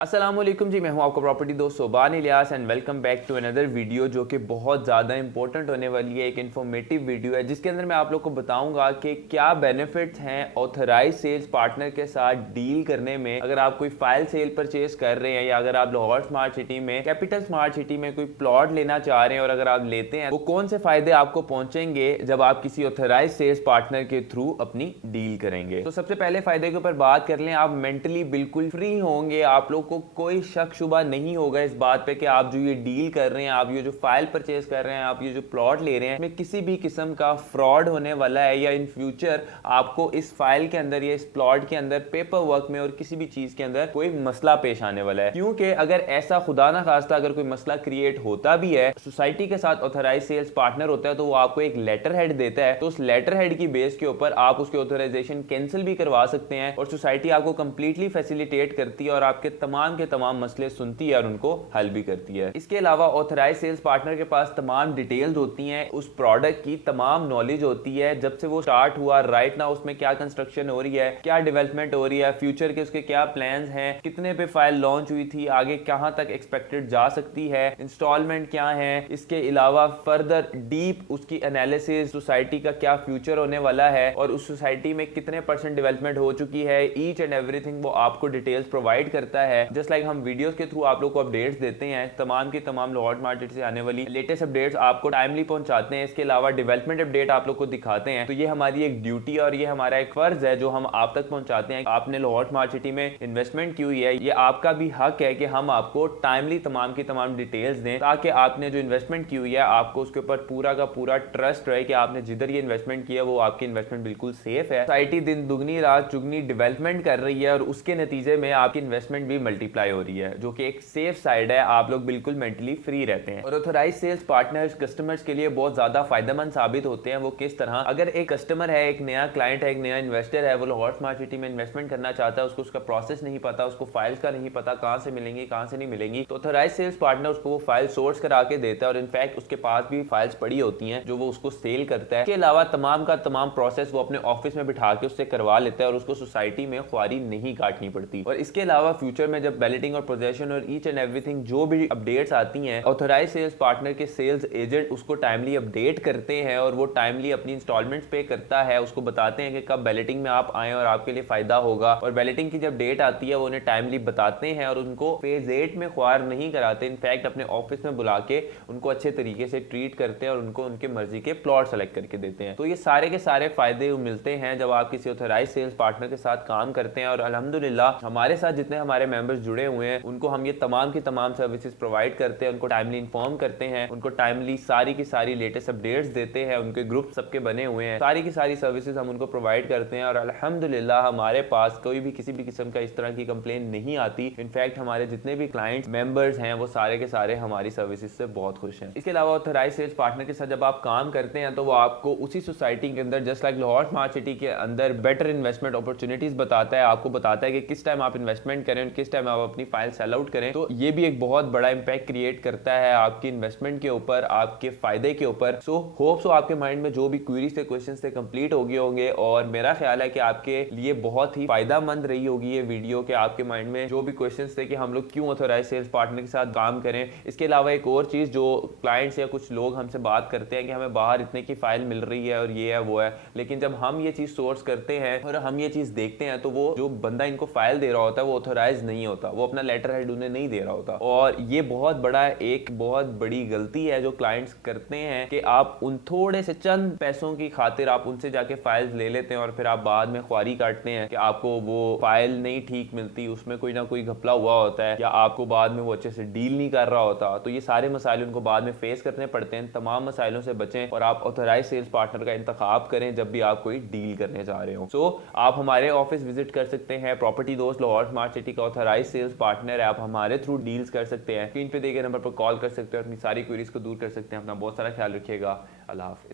अस्सलामुअलैकुम जी, मैं हूं आपका प्रॉपर्टी दोस्त Soban Ilyas and welcome back to another video जो कि बहुत ज़्यादा इंपॉर्टेंट होने वाली है। एक इन्फॉर्मेटिव वीडियो है जिसके अंदर मैं आप लोग को बताऊंगा कि क्या बेनिफिट्स हैं ऑथराइज सेल्स पार्टनर के साथ डील करने में। अगर आप कोई फाइल सेल परचेज कर रहे हैं या अगर आप लाहौर स्मार्ट सिटी में, कैपिटल स्मार्ट सिटी में कोई प्लॉट लेना चाह रहे हैं और अगर आप लेते हैं, वो कौन से फायदे आपको पहुंचेंगे जब आप किसी ऑथराइज सेल्स पार्टनर के थ्रू अपनी डील करेंगे। तो सबसे पहले फायदे के ऊपर बात कर लें, आप मेंटली बिल्कुल फ्री होंगे। आप लोग को कोई शक शुबा नहीं होगा इस बात पे कि आप जो ये डील कर रहे हैं, आप ये जो फाइल परचेज कर रहे हैं, आप ये जो प्लॉट ले रहे हैं, में किसी भी किस्म का फ्रॉड होने वाला है या इन फ्यूचर आपको इस फाइल के अंदर या इस प्लॉट के अंदर पेपर वर्क में और किसी भी चीज के अंदर कोई मसला पेश आने वाला है। क्योंकि अगर ऐसा खुदा ना खास्ता अगर कोई मसला क्रिएट होता भी है, सोसाइटी के साथ ऑथराइज सेल्स पार्टनर होता है तो वो आपको एक लेटर हेड देता है। तो उस लेटर हेड की बेस के ऊपर आप उसके ऑथराइजेशन कैंसिल भी करवा सकते हैं और सोसाइटी आपको कंप्लीटली फैसिलिटेट करती है और आपके तमाम के तमाम मसले सुनती है और उनको हल भी करती है। इसके अलावा ऑथराइज सेल्स पार्टनर के पास तमाम डिटेल्स होती हैं, उस प्रोडक्ट की तमाम नॉलेज होती है, जब से वो स्टार्ट हुआ राइट नाउ उसमें क्या कंस्ट्रक्शन हो रही है, क्या डेवलपमेंट हो रही है, फ्यूचर के उसके क्या प्लान्स हैं, कितने पे फाइल लॉन्च हुई थी, आगे कहां तक एक्सपेक्टेड जा सकती है, इंस्टॉलमेंट क्या है। इसके अलावा फर्दर डीप उसकी एनालिसिस, सोसाइटी का क्या फ्यूचर होने वाला है और उस सोसाइटी में कितने % डेवलपमेंट हो चुकी है, ईच एंड एवरीथिंग वो आपको डिटेल्स प्रोवाइड करता है। जस्ट लाइक हम वीडियोस के थ्रू आप लोग को अपडेट्स देते हैं, तमाम की तमाम लाहौर मार्केट से आने वाली लेटेस्ट अपडेट्स आपको टाइमली पहुंचाते हैं। इसके अलावा डेवलपमेंट अपडेट आप लोग को दिखाते हैं। तो ये हमारी एक ड्यूटी और ये हमारा एक फर्ज है जो हम आप तक पहुंचाते हैं। आपने लाहौर स्मार्ट सिटी में इन्वेस्टमेंट की हुई है, ये आपका भी हक है कि हम आपको टाइमली तमाम की तमाम डिटेल्स दें ताकि आपने जो इन्वेस्टमेंट की हुई है आपको उसके ऊपर पूरा का पूरा ट्रस्ट रहे कि आपने जिधर ये इन्वेस्टमेंट किया वो आपकी इन्वेस्टमेंट बिल्कुल सेफ है। सोसाइटी दिन दुगनी रात चुगनी डेवलपमेंट कर रही है और उसके नतीजे में आपकी इन्वेस्टमेंट भी मल्टीप्लाई हो रही है, जो कि एक सेफ साइड है। आप लोग बिल्कुल मेंटली फ्री रहते हैं और ऑथराइज सेल्स पार्टनर्स कस्टमर्स के लिए बहुत ज्यादा फायदेमंद साबित होते हैं। वो किस तरह, अगर एक कस्टमर है, एक नया क्लाइंट है, एक नया इन्वेस्टर है, वो लाहौर स्मार्ट सिटी में इन्वेस्टमेंट करना चाहता है, उसको उसका प्रोसेस नहीं पता, उसको फाइल्स का नहीं पता, कहां से मिलेंगी कहां से नहीं मिलेंगी, तो ऑथराइज सेल्स पार्टनर उसको वो फाइल सोर्स करा के देता है और इनफैक्ट उसके पास भी फाइल्स पड़ी होती हैं जो वो उसको सेल करता है। इसके अलावा तमाम का तमाम प्रोसेस वो अपने ऑफिस में बिठा के उससे करवा लेता है और उसको सोसाइटी में ख्वारी नहीं काटनी पड़ती। और इसके अलावा फ्यूचर में जब बैलेटिंग और पोजेशन और ईच एंड एवरीथिंग जो भी अपडेट्स आती हैं, ऑथराइज सेल्स पार्टनर के सेल्स एजेंट उसको टाइमली अपडेट करते हैं और वो टाइमली अपनी इंस्टॉलमेंट्स पे करता है। उसको बताते हैं कि कब बैलेटिंग में आप आए और आपके लिए फायदा होगा, और बैलेटिंग की जब डेट आती है वो उन्हें टाइमली बताते हैं और उनको फेज 8 में ख्वार नहीं कराते। इनफैक्ट अपने ऑफिस में बुला के उनको अच्छे तरीके से ट्रीट करते हैं और उनको उनके मर्जी के प्लॉट सेलेक्ट करके देते हैं। तो ये सारे के सारे फायदे मिलते हैं जब आप किसी ऑथराइज सेल्स पार्टनर के साथ काम करते हैं। और अल्हम्दुलिल्लाह हमारे साथ जितने हमारे मेंबर्स जुड़े हुए हैं उनको हम ये तमाम की तमाम सर्विसेज प्रोवाइड करते हैं, उनको टाइमली इन्फॉर्म करते हैं, उनको टाइमली सारी की सारी लेटेस्ट अपडेट्स देते हैं। उनके ग्रुप सबके बने हुए हैं, सारी की सारी सर्विसेज हम उनको प्रोवाइड करते हैं और अल्हम्दुलिल्लाह हमारे पास कोई भी किसी भी किस्म का इस तरह की कंप्लेन नहीं आती। इनफैक्ट हमारे जितने भी क्लाइंट्स मेंबर्स हैं वो सारे के सारे हमारी सर्विसेज से बहुत खुश हैं। इसके अलावा ऑथराइज सेल्स पार्टनर के साथ जब आप काम करते हैं तो वो आपको उसी सोसाइटी के अंदर just like Lahore smart city के अंदर बेटर इन्वेस्टमेंट अपॉर्चुनिटीज बताता है, आपको बताता है कि किस टाइम आप इन्वेस्टमेंट करें और किस टाइम आप अपनी फाइल सेल आउट करें। तो ये भी एक बहुत बड़ा इंपैक्ट क्रिएट करता है आपकी इन्वेस्टमेंट के ऊपर, आपके फायदे के ऊपर। सो होप सो आपके माइंड में जो भी क्वेरीज थे, क्वेश्चंस थे, कंप्लीट हो गए होंगे और मेरा ख्याल है कि आपके लिए बहुत ही फायदेमंद रही होगी ये वीडियो कि आपके माइंड में जो भी क्वेश्चंस थे कि हम लोग क्यों ऑथराइज सेल्स पार्टनर के साथ काम करें। इसके अलावा एक और चीज जो क्लाइंट्स या कुछ लोग हमसे बात करते हैं कि हमें बाहर इतने की फाइल मिल रही है और ये है वो है, लेकिन जब हम ये चीज सोर्स करते हैं और हम ये चीज देखते हैं तो वो जो बंदा इनको फाइल दे रहा होता है वो ऑथराइज नहीं होता, वो अपना लेटर हेड उन्हें नहीं दे रहा होता। और ये बहुत बड़ा एक बहुत बड़ी गलती है जो क्लाइंट्स करते हैं कि आप उन थोड़े से चंद पैसों की खातिर आप उनसे जाके फाइल्स ले लेते हैं और फिर आप बाद में ख्वारी काटते हैं कि आपको वो फाइल नहीं ठीक मिलती, उसमें कोई ना कोई घपला हुआ होता है या आपको बाद में वो अच्छे से डील नहीं कर रहा होता। तो ये सारे मसाइल उनको बाद में फेस करने पड़ते हैं। तमाम मसाइलों से बचें और आप ऑथराइज सेल्स पार्टनर का इंतखाब करें जब भी आप कोई डील करने जा रहे हो। सो आप हमारे ऑफिस विजिट कर सकते हैं। प्रॉपर्टी दोस्त लाहौर स्मार्ट सिटी का ऑथराइज सेल्स पार्टनर है, आप हमारे थ्रू डील्स कर सकते हैं। स्क्रीन पे दिए गए नंबर पर कॉल कर सकते हैं, अपनी सारी क्वेरीज को दूर कर सकते हैं। अपना बहुत सारा ख्याल रखिएगा। अल्लाह हाफिज।